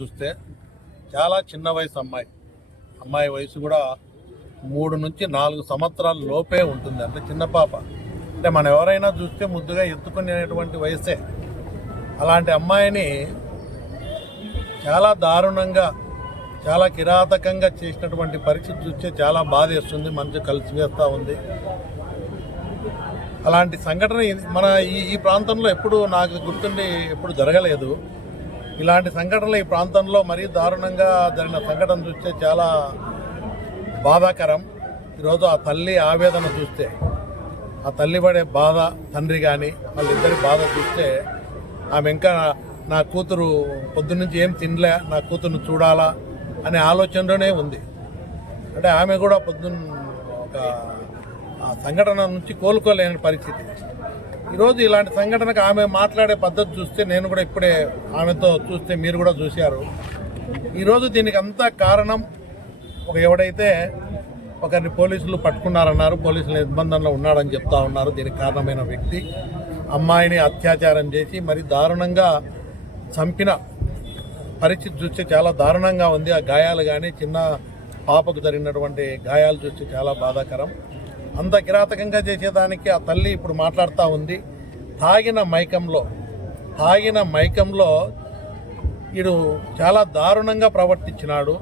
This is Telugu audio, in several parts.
చూస్తే చాలా చిన్న వయసు అమ్మాయి వయసు కూడా 3 నుంచి 4 సంవత్సరాల లోపే ఉంటుంది. అంటే చిన్న పాప, అంటే మనం ఎవరైనా చూస్తే ముద్దుగా ఎత్తుకునేటువంటి వయసే. అలాంటి అమ్మాయిని చాలా దారుణంగా, చాలా కిరాతకంగా చేసినటువంటి పరిస్థితి చూస్తే చాలా బాధేస్తుంది, మనసు కలిసివేస్తూ ఉంది. అలాంటి సంఘటన మన ఈ ప్రాంతంలో ఎప్పుడు నాకు గుర్తుండి ఎప్పుడు జరగలేదు. ఇలాంటి సంఘటనలు ఈ ప్రాంతంలో మరీ దారుణంగా జరిగిన సంఘటన చూస్తే చాలా బాధాకరం. ఈరోజు ఆ తల్లి ఆవేదన చూస్తే, ఆ తల్లి పడే బాధ, తండ్రి కానీ వాళ్ళిద్దరి బాధ చూస్తే, ఆమె ఇంకా నా కూతురు పొద్దున్నుంచి ఏం తినలే, నా కూతురుని చూడాలా అనే ఆలోచనలోనే ఉంది. అంటే ఆమె కూడా ఒక సంఘటన నుంచి కోలుకోలేని పరిస్థితి. ఈరోజు ఇలాంటి సంఘటనకు ఆమె మాట్లాడే పద్ధతి చూస్తే, నేను కూడా ఇప్పుడే ఆమెతో చూస్తే మీరు కూడా చూశారు. ఈరోజు దీనికి అంతా కారణం ఎవడైతే ఒకరిని పోలీసులు పట్టుకున్నారన్నారు, పోలీసుల నిర్బంధంలో ఉన్నాడని చెప్తా ఉన్నారు. దీనికి కారణమైన వ్యక్తి అమ్మాయిని అత్యాచారం చేసి మరి దారుణంగా చంపిన పరిస్థితి చూస్తే చాలా దారుణంగా ఉంది. ఆ గాయాలు కానీ, చిన్న పాపకు జరిగినటువంటి గాయాలు చూస్తే చాలా బాధాకరం. అంత కిరాతకంగా చేసేదానికి ఆ తల్లి ఇప్పుడు మాట్లాడుతూ ఉంది. తాగిన మైకంలో వీడు చాలా దారుణంగా ప్రవర్తించినాడు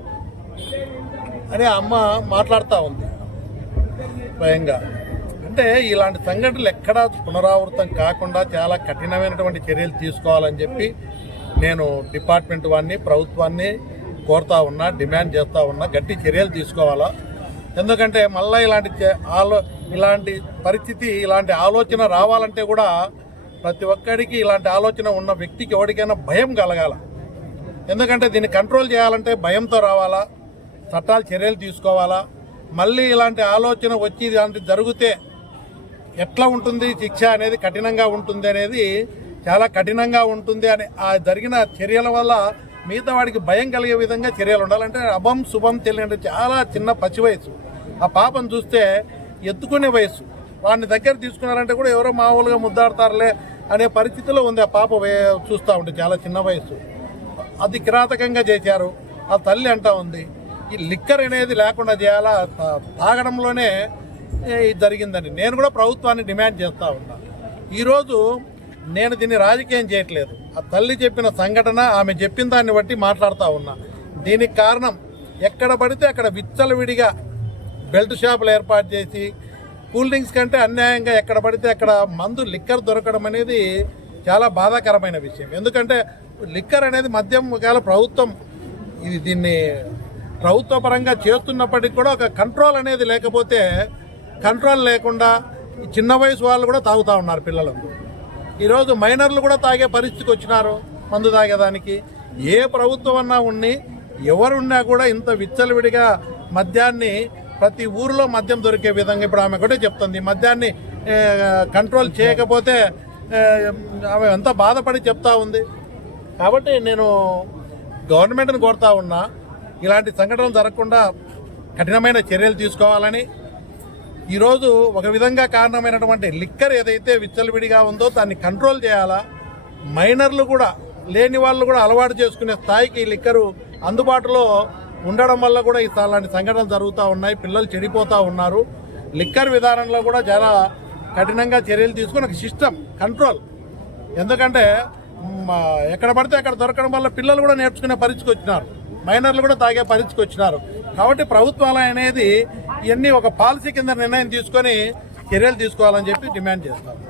అని అమ్మ మాట్లాడుతూ ఉంది స్వయంగా. అంటే ఇలాంటి సంఘటనలు ఎక్కడా పునరావృతం కాకుండా చాలా కఠినమైనటువంటి చర్యలు తీసుకోవాలని చెప్పి నేను డిపార్ట్మెంట్ వారిని, ప్రభుత్వాన్ని కోరుతా ఉన్నా, డిమాండ్ చేస్తూ ఉన్నా. గట్టి చర్యలు తీసుకోవాలా. ఎందుకంటే మళ్ళీ ఇలాంటి పరిస్థితి, ఇలాంటి ఆలోచన రావాలంటే కూడా ప్రతి ఒక్కడికి, ఇలాంటి ఆలోచన ఉన్న వ్యక్తికి ఎవరికైనా భయం కలగాల. ఎందుకంటే దీన్ని కంట్రోల్ చేయాలంటే భయంతో రావాలా, చట్టాలు చర్యలు తీసుకోవాలా. మళ్ళీ ఇలాంటి ఆలోచన వచ్చి ఇలాంటి జరిగితే ఎట్లా ఉంటుంది శిక్ష అనేది, కఠినంగా ఉంటుంది అనేది, చాలా కఠినంగా ఉంటుంది అని ఆ జరిగిన చర్యల వల్ల మిగతా వాడికి భయం కలిగే విధంగా చర్యలు ఉండాలంటే అభం శుభం తెలియని చాలా చిన్న పచ్చి వయసు. ఆ పాపను చూస్తే ఎత్తుకునే వయసు. వాడిని దగ్గర తీసుకున్నారంటే కూడా ఎవరో మామూలుగా ముద్దాడతారులే అనే పరిస్థితిలో ఉంది ఆ పాప చూస్తూ ఉంటే. చాలా చిన్న వయసు, అది కిరాతకంగా చేశారు. ఆ తల్లి అంటా ఉంది ఈ లిక్కర్ అనేది లేకుండా చేయాలా, తాగడంలోనే జరిగిందని. నేను కూడా ప్రభుత్వాన్ని డిమాండ్ చేస్తూ ఉన్నా. ఈరోజు నేను దీన్ని రాజకీయం చేయట్లేదు. ఆ తల్లి చెప్పిన సంఘటన, ఆమె చెప్పిన దాన్ని బట్టి మాట్లాడుతూ ఉన్నా. దీనికి కారణం ఎక్కడ పడితే అక్కడ విచ్చలవిడిగా బెల్ట్ షాపులు ఏర్పాటు చేసి, కూల్ డ్రింక్స్ కంటే అన్యాయంగా ఎక్కడ పడితే అక్కడ లిక్కర్ దొరకడం అనేది చాలా బాధాకరమైన విషయం. ఎందుకంటే లిక్కర్ అనేది మద్యం, ఒకవేళ ప్రభుత్వం దీన్ని ప్రభుత్వ పరంగా చేస్తున్నప్పటికీ కూడా ఒక కంట్రోల్ అనేది లేకపోతే, కంట్రోల్ లేకుండా చిన్న వయసు వాళ్ళు కూడా తాగుతూ ఉన్నారు పిల్లలందరూ. ఈరోజు మైనర్లు కూడా తాగే పరిస్థితికి వచ్చినారు మందు తాగేదానికి. ఏ ప్రభుత్వం అన్నా ఎవరున్నా కూడా ఇంత విచ్చలవిడిగా మద్యాన్ని, ప్రతి ఊరిలో మద్యం దొరికే విధంగా ఇప్పుడు ఆమె కూడా చెప్తుంది. మద్యాన్ని కంట్రోల్ చేయకపోతే ఆమె ఎంత బాధపడి చెప్తా ఉంది. కాబట్టి నేను గవర్నమెంట్ని కోరుతా ఉన్నా, ఇలాంటి సంఘటనలు జరగకుండా కఠినమైన చర్యలు తీసుకోవాలని. ఈరోజు ఒక విధంగా కారణమైనటువంటి లిక్కర్ ఏదైతే విచ్చలవిడిగా ఉందో దాన్ని కంట్రోల్ చేయాలా. మైనర్లు కూడా, లేని వాళ్ళు కూడా అలవాటు చేసుకునే స్థాయికి లిక్కరు అందుబాటులో ఉండడం వల్ల కూడా ఇలాంటి సంఘటనలు జరుగుతూ ఉన్నాయి. పిల్లలు చెడిపోతూ ఉన్నారు. లిక్కర్ విధానంలో కూడా చాలా కఠినంగా చర్యలు తీసుకుని ఒక సిస్టమ్ కంట్రోల్. ఎందుకంటే ఎక్కడ పడితే అక్కడ దొరకడం వల్ల పిల్లలు కూడా నేర్చుకునే పరిస్థితికి వచ్చినారు, మైనర్లు కూడా తాగే పరిస్థితికి వచ్చినారు. కాబట్టి ప్రభుత్వాలు అనేది ఇవన్నీ ఒక పాలసీ కింద నిర్ణయం తీసుకొని చర్యలు తీసుకోవాలని చెప్పి డిమాండ్ చేస్తారు.